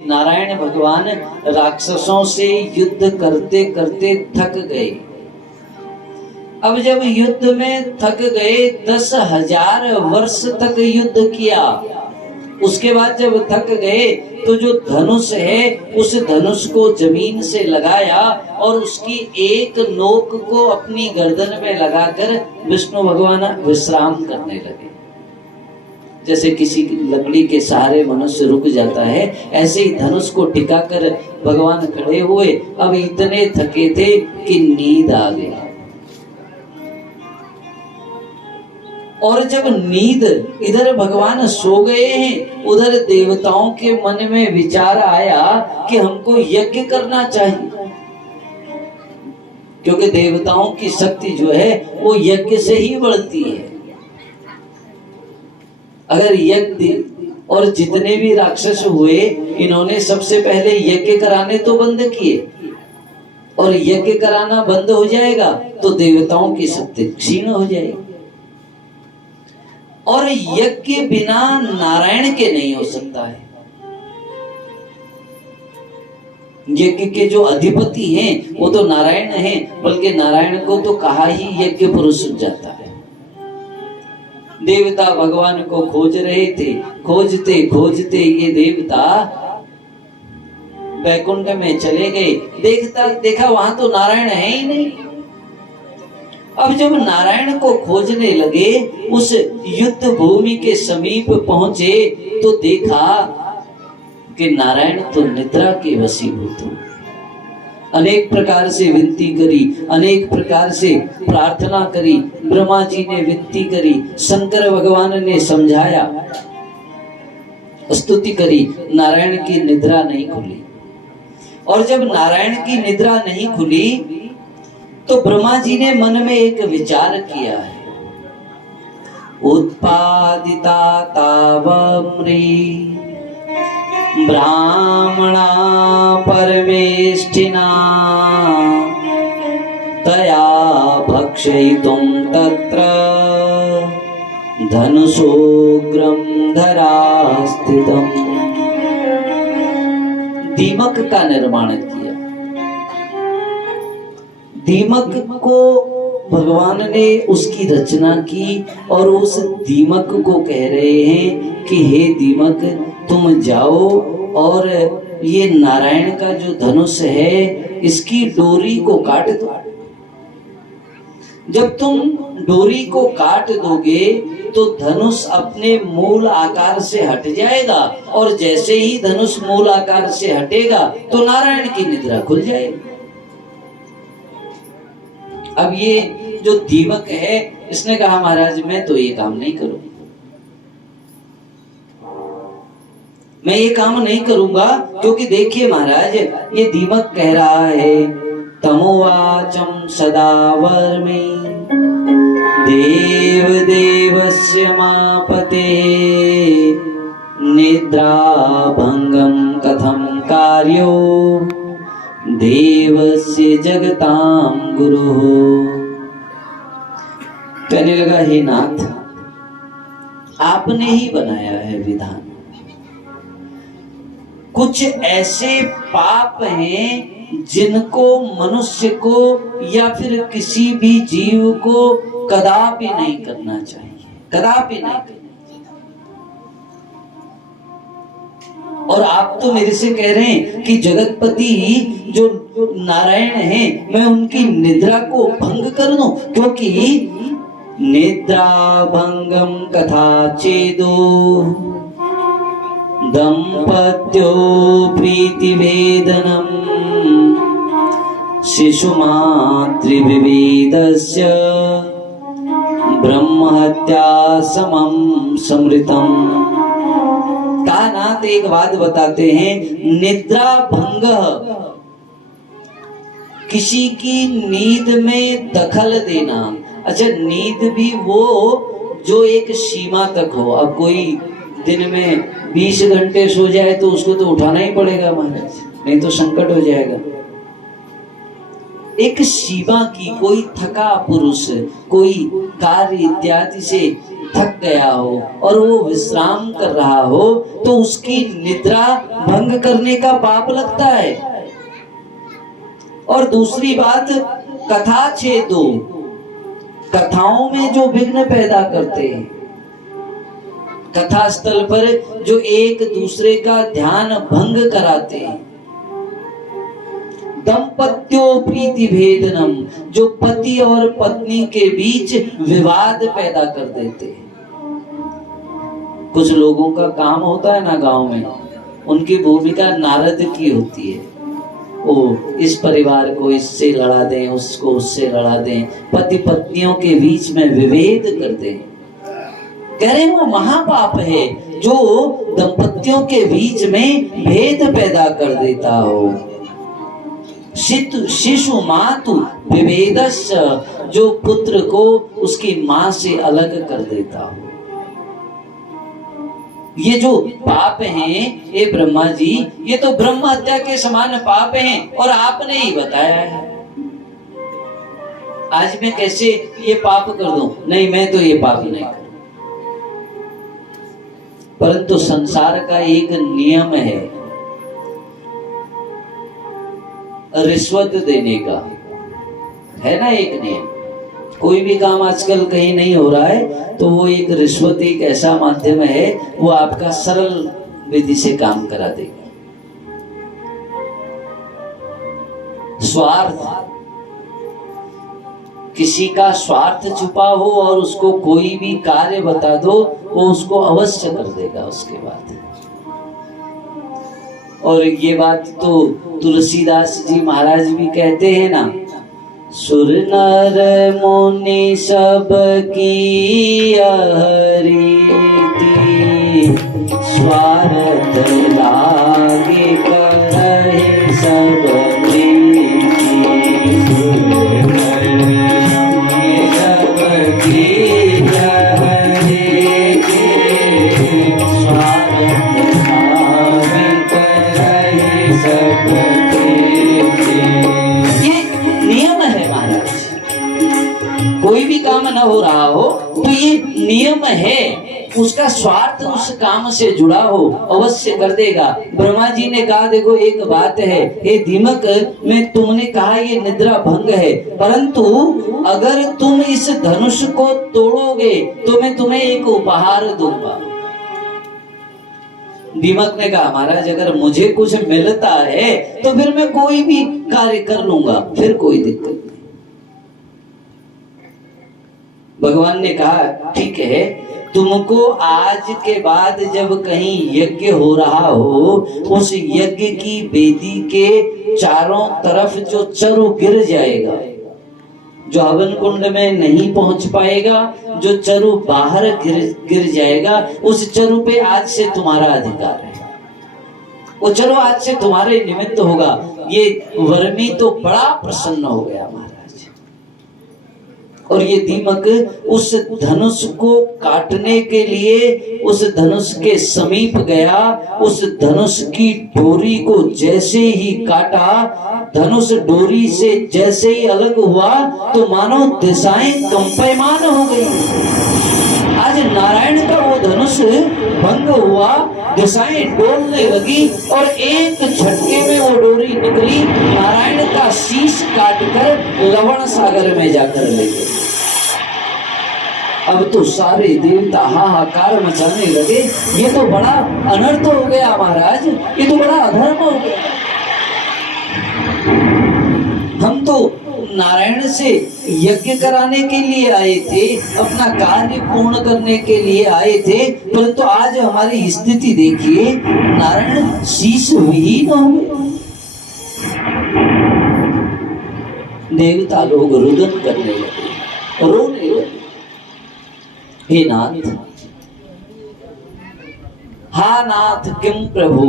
नारायण भगवान राक्षसों से युद्ध करते करते थक गए। अब जब युद्ध में थक गए, 10,000 वर्ष तक युद्ध किया। उसके बाद जब थक गए तो जो धनुष है उस धनुष को जमीन से लगाया और उसकी एक नोक को अपनी गर्दन में लगाकर विष्णु भगवान विश्राम करने लगे। जैसे किसी लकड़ी के सहारे मनुष्य रुक जाता है, ऐसे ही धनुष को टिकाकर भगवान खड़े हुए। अब इतने थके थे कि नींद आ गई। और जब नींद, इधर भगवान सो गए हैं, उधर देवताओं के मन में विचार आया कि हमको यज्ञ करना चाहिए, क्योंकि देवताओं की शक्ति जो है वो यज्ञ से ही बढ़ती है। अगर यज्ञ, और जितने भी राक्षस हुए इन्होंने सबसे पहले यज्ञ कराने तो बंद किए, और यज्ञ कराना बंद हो जाएगा तो देवताओं की शक्ति क्षीण हो जाएगी। और यज्ञ बिना नारायण के नहीं हो सकता है। यज्ञ के जो अधिपति हैं वो तो नारायण हैं, बल्कि नारायण को तो कहा ही यज्ञ पुरुष जाता है। देवता भगवान को खोज रहे थे, खोजते खोजते ये देवता वैकुंठ में चले गए। देखा वहां तो नारायण है ही नहीं। अब जब नारायण को खोजने लगे, उस युद्ध भूमि के समीप पहुंचे तो देखा कि नारायण तो निद्रा के वशीभूत हो। अनेक प्रकार से विनती करी, अनेक प्रकार से प्रार्थना करी, ब्रह्मा जी ने विनती करी, शंकर भगवान ने समझाया, स्तुति करी, नारायण की निद्रा नहीं खुली। और जब नारायण की निद्रा नहीं खुली तो ब्रह्मा जी ने मन में एक विचार किया है। उत्पादिता तावम्री ब्राह्मणा परमेष्ठिना तया भक्षयितुं तत्र धनुषोग्रं धरास्थितम्। दीमक का निर्माण किया। दीमक को भगवान ने उसकी रचना की और उस दीमक को कह रहे हैं कि हे दीमक, तुम जाओ और ये नारायण का जो धनुष है इसकी डोरी को काट दो। जब तुम डोरी को काट दोगे तो धनुष अपने मूल आकार से हट जाएगा, और जैसे ही धनुष मूल आकार से हटेगा तो नारायण की निद्रा खुल जाएगी। अब ये जो दीमक है, इसने कहा महाराज मैं तो ये काम नहीं करूंगा, मैं ये काम नहीं करूंगा, क्योंकि देखिए महाराज, ये दीमक कह रहा है तमोवाचम सदा वर्मे देव देवस्य मापते निद्रा भंगम कथम कार्यो देवस्य जगताम गुरु। कहने लगा हे नाथ, आपने ही बनाया है विधान। कुछ ऐसे पाप हैं जिनको मनुष्य को या फिर किसी भी जीव को कदापि नहीं करना चाहिए, कदापि नहीं करना चाहिए। और आप तो मेरे से कह रहे हैं कि जगतपति जो नारायण हैं, मैं उनकी निद्रा को भंग कर दूं, क्योंकि निद्रा भंगम कथा चेदो दंपत्यो प्रीति वेदनम शिशु मातृविवेदस्य ब्रह्महत्या समम समृतम। कानात एक बात बताते हैं, निद्रा भंग, किसी की नींद में दखल देना। अच्छा, नींद भी वो जो एक सीमा तक हो। अब कोई दिन में 20 घंटे सो जाए तो उसको तो उठाना ही पड़ेगा महाराज, नहीं तो संकट हो जाएगा। एक सीमा की, कोई थका पुरुष कोई कार्य इत्यादि से थक गया हो और वो विश्राम कर रहा हो तो उसकी निद्रा भंग करने का पाप लगता है। और दूसरी बात, कथा छेदो, कथाओं में जो विघ्न पैदा करते हैं, कथा स्थल पर जो एक दूसरे का ध्यान भंग कराते हैं, दंपत्यो प्रीति भेदनम, जो पति और पत्नी के बीच विवाद पैदा कर देते हैं। कुछ लोगों का काम होता है ना गांव में, उनकी भूमिका नारद की होती है। वो इस परिवार को इससे लड़ा दें, उसको उससे लड़ा दें, पति पत्नियों के बीच में विभेद कर दें। कह रहे वो महापाप है जो दंपतियों के बीच में भेद पैदा कर देता हो। शिशु मातु विभेदस्य, जो पुत्र को उसकी मां से अलग कर देता हो। ये जो पाप हैं, ये ब्रह्मा जी, ये तो ब्रह्म हत्या के समान पाप हैं और आपने ही बताया है। आज मैं कैसे ये पाप कर दूं? नहीं, मैं तो ये पाप नहीं करूं। परंतु संसार का एक नियम है रिश्वत देने का, है ना एक नियम। कोई भी काम आजकल कहीं नहीं हो रहा है तो वो एक रिश्वत एक ऐसा माध्यम है, वो आपका सरल विधि से काम करा देगा। स्वार्थ, किसी का स्वार्थ छुपा हो और उसको कोई भी कार्य बता दो, वो उसको अवश्य कर देगा उसके बाद। और ये बात तो तुलसीदास जी महाराज भी कहते हैं ना, सुर नर मुनि सब की रीति, स्वार्थ लागे करहि सब प्रीति। सुर नर मुनि सब की रीति, स्वार्थ लागे करहि सब प्रीति। ये नियम है महाराज। कोई भी काम न हो रहा हो तो ये नियम है, उसका स्वार्थ उस काम से जुड़ा हो अवश्य कर देगा। ब्रह्मा जी ने कहा देखो एक बात है, हे दीमक, मैं तुमने कहा ये निद्रा भंग है, परंतु अगर तुम इस धनुष को तोड़ोगे तो मैं तुम्हें एक उपहार दूंगा। दीमक ने कहा महाराज अगर मुझे कुछ मिलता है तो फिर मैं कोई भी कार्य कर लूंगा, फिर कोई दिक्कत नहीं। भगवान ने कहा ठीक है, तुमको आज के बाद जब कहीं यज्ञ हो रहा हो, उस यज्ञ की वेदी के चारों तरफ जो चरु गिर जाएगा, जो हवन कुंड में नहीं पहुंच पाएगा, जो चरु बाहर गिर जाएगा, उस चरु पे आज से तुम्हारा अधिकार है। वो चरु आज से तुम्हारे निमित्त होगा। ये वर्मी तो बड़ा प्रसन्न हो गया महाराज। और ये दीमक उस धनुष को काटने के लिए उस धनुष के समीप गया, उस धनुष की डोरी को जैसे ही काटा, धनुष डोरी से जैसे ही अलग हुआ तो मानो दिशाएं कंपयमान हो गई। आज नारायण का वो धनुष भंग हुआ, दिशाएं डोलने लगी और एक झटके में वो डोरी निकली, नारायण का शीश काटकर लवण सागर में जाकर ले गए। अब तो सारे देवता हाहाकार मचाने लगे, ये तो बड़ा अनर्थ हो गया महाराज, ये तो बड़ा अधर्म हो गया। हम तो नारायण से यज्ञ कराने के लिए आए थे, अपना कार्य पूर्ण करने के लिए आए थे, परंतु आज हमारी स्थिति देखिए, नारायण शीश विहीन हो गए। देवता लोग रुदन करने लगे, रोने लगे। हे नाथ, हा नाथ किम प्रभु,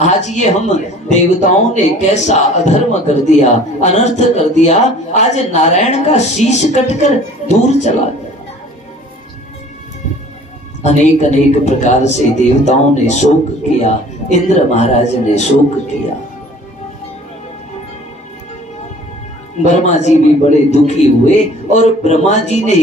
आज ये हम देवताओं ने कैसा अधर्म कर दिया, अनर्थ कर दिया। आज नारायण का शीश कटकर दूर चला गया। अनेक अनेक प्रकार से देवताओं ने शोक किया, इंद्र महाराज ने शोक किया। ब्रह्मा जी भी बड़े दुखी हुए और ब्रह्मा जी ने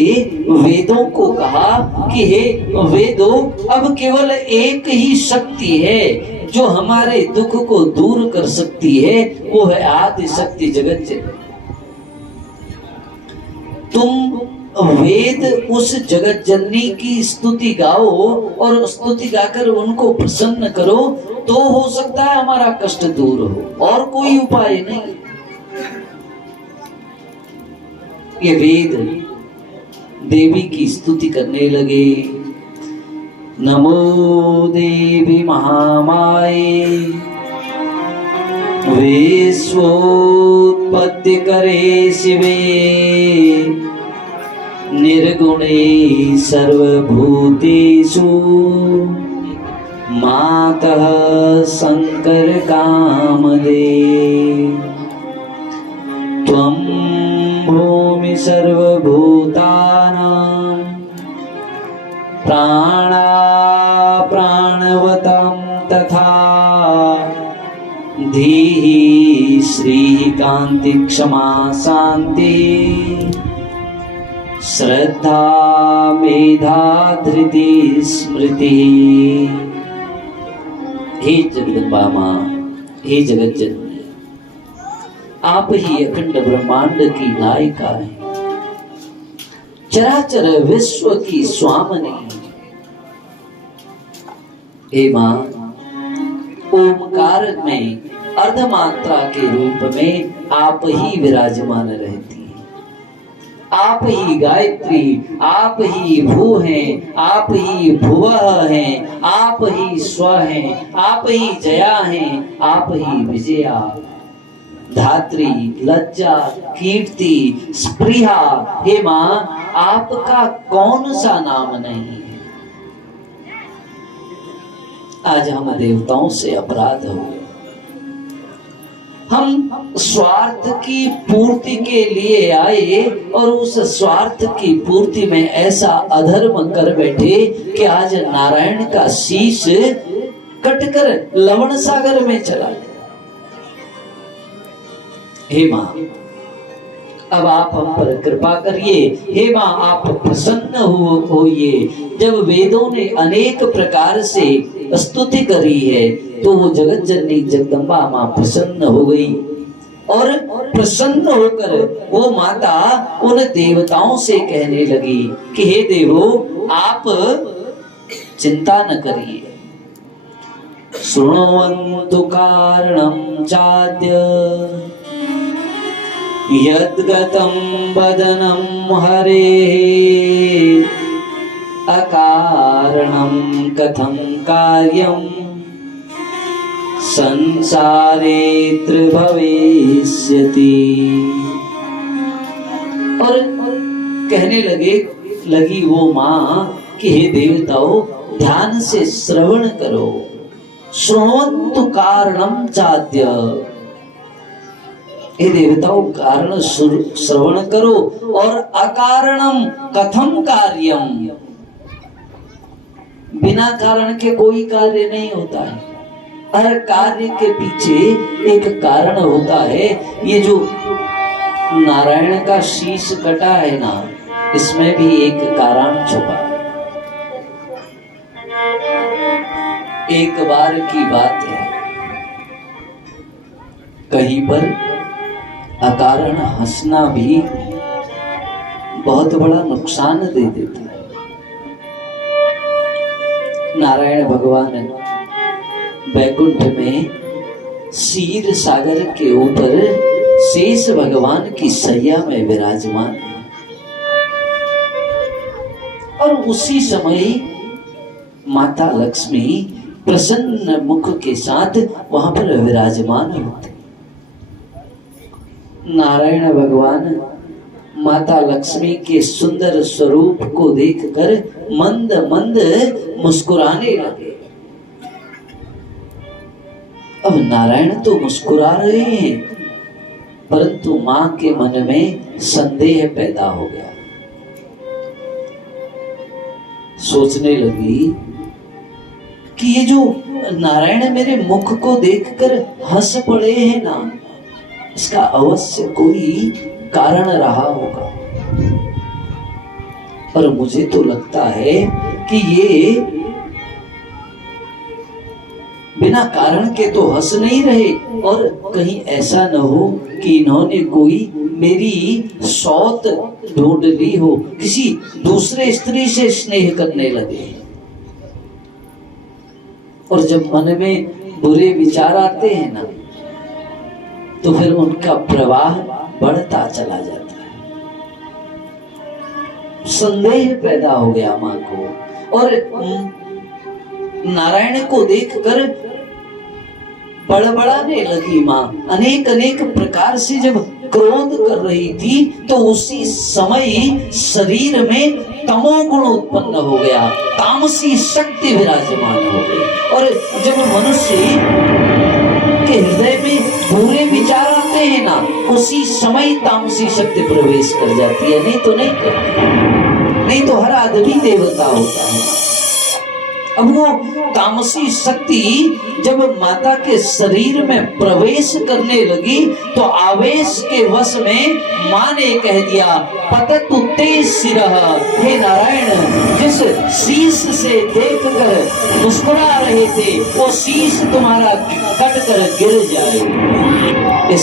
वेदों को कहा कि हे वेदों, अब केवल एक ही शक्ति है जो हमारे दुख को दूर कर सकती है, वो है आदि शक्ति जगत जननी। तुम वेद उस जगत जननी की स्तुति गाओ और स्तुति गाकर उनको प्रसन्न करो, तो हो सकता है हमारा कष्ट दूर हो, और कोई उपाय नहीं। ये वेद देवी की स्तुति करने लगे। नमो देवी महामाये विश्वोत्पत्ति करे शिवे निर्गुणे सर्वभूतेषु मातः शंकर कामदे त्वं भूमि सर्वभूतानां प्राणवतं तथा धीहि श्रीकान्ति क्षमा शान्ति श्रद्धा मेधा धृति स्मृति। हे जगदम्बा मां, हे जगत जननी, आप ही अखंड ब्रह्मांड की नायिका है, चराचर विश्व की स्वामिनी। हे मां, ओमकार में अर्धमात्रा के रूप में आप ही विराजमान रहती हैं। आप ही गायत्री, आप ही भू हैं, आप ही भुवः हैं, आप ही स्व हैं, आप ही जया हैं, आप ही विजया, धात्री, लज्जा, कीर्ति, स्पृहा। हे मां, आपका कौन सा नाम नहीं है। आज हम देवताओं से अपराध हो, हम स्वार्थ की पूर्ति के लिए आए और उस स्वार्थ की पूर्ति में ऐसा अधर्म कर बैठे कि आज नारायण का शीश कटकर लवण सागर में चला गया। हे मां, अब आप हम पर कृपा करिए। हे मां, आप प्रसन्न होइए। जब वेदों ने अनेक प्रकार से स्तुति करी है तो वो जगत जननी जगदम्बा मां प्रसन्न हो गई और प्रसन्न होकर वो माता उन देवताओं से कहने लगी कि हे देवो, आप चिंता न करिए। शृण्वन्तु कारणं चाद्य यद्गतं वदनं हरेः अकारणं कथं कार्यं संसारे त्रिभविष्यति। और कहने लगी वो मां कि हे देवताओं, ध्यान से श्रवण करो। शृण्वन्तु कारणं चाद्य, हे देवताओं, कारण श्रवण करो। और अकारणम कथम कार्यम, बिना कारण के कोई कार्य नहीं होता है। हर कार्य के पीछे एक कारण होता है। ये जो नारायण का शीश कटा है ना, इसमें भी एक कारण छुपा है। एक बार की बात है, कहीं पर अकारण हंसना भी बहुत बड़ा नुकसान दे देता है। नारायण भगवान बैकुंठ में क्षीर सागर के ऊपर शेष भगवान की सैया में विराजमान है और उसी समय माता लक्ष्मी प्रसन्न मुख के साथ वहां पर विराजमान होते। नारायण भगवान माता लक्ष्मी के सुंदर स्वरूप को देखकर मंद मंद मुस्कुराने लगे। अब नारायण तो मुस्कुरा रहे हैं, परंतु मां के मन में संदेह पैदा हो गया। सोचने लगी कि ये जो नारायण मेरे मुख को देखकर हंस पड़े हैं ना, इसका अवश्य कोई कारण रहा होगा। पर मुझे तो लगता है कि ये बिना कारण के तो हंस नहीं रहे, और कहीं ऐसा न हो कि इन्होंने कोई मेरी सौत ढूंढ ली हो, किसी दूसरे स्त्री से स्नेह करने लगे। और जब मन में बुरे विचार आते हैं ना, तो फिर उनका प्रवाह बढ़ता चला जाता है। संदेह पैदा हो गया मां को, और नारायण को देखकर बड़बड़ाने लगी मां। अनेक अनेक प्रकार से जब क्रोध कर रही थी, तो उसी समय शरीर में तमोगुण उत्पन्न हो गया, तामसी शक्ति विराजमान हो गई। और जब मनुष्य के हृदय में बुरे विचार आते हैं ना, उसी समय तामसी शक्ति प्रवेश कर जाती है, नहीं तो नहीं करती। नहीं तो हर आदमी देवता होता है। अब वो तामसी शक्ति जब माता के शरीर में प्रवेश करने लगी, तो आवेश के वश में मां ने कह दिया, पततु ते शिरः, हे नारायण, जिस शीश से देखकर मुस्कुरा रहे थे, वो शीश तुम्हारा कट कर गिर जाए।